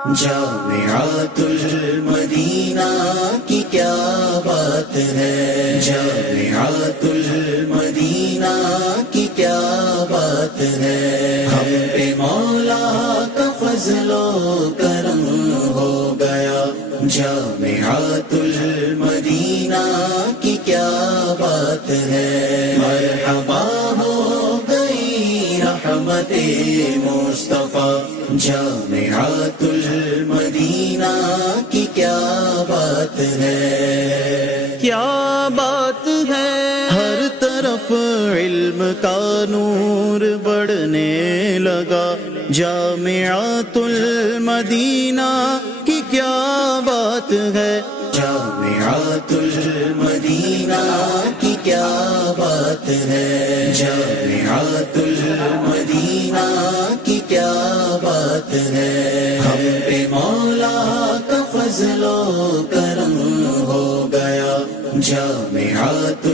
جامعۃ المدینہ کی کیا بات ہے، جامعۃ المدینہ کی کیا بات ہے، ہم پہ مولا کا فضل و کرم ہو گیا، جامعۃ المدینہ کی کیا بات ہے، مرحبا ہو گئی رحمت مصطفیٰ، جامعۃ المدینہ کی کیا بات ہے، کیا بات ہے، ہر طرف علم کا نور بڑھنے لگا، جامعۃ المدینہ کی کیا بات ہے، جامعۃ المدینہ کی کیا بات ہے، جامعۃ المدینہ کی کیا بات ہے، ہم پہ مولا کا فضل و کرم ہو گیا، جامعۃ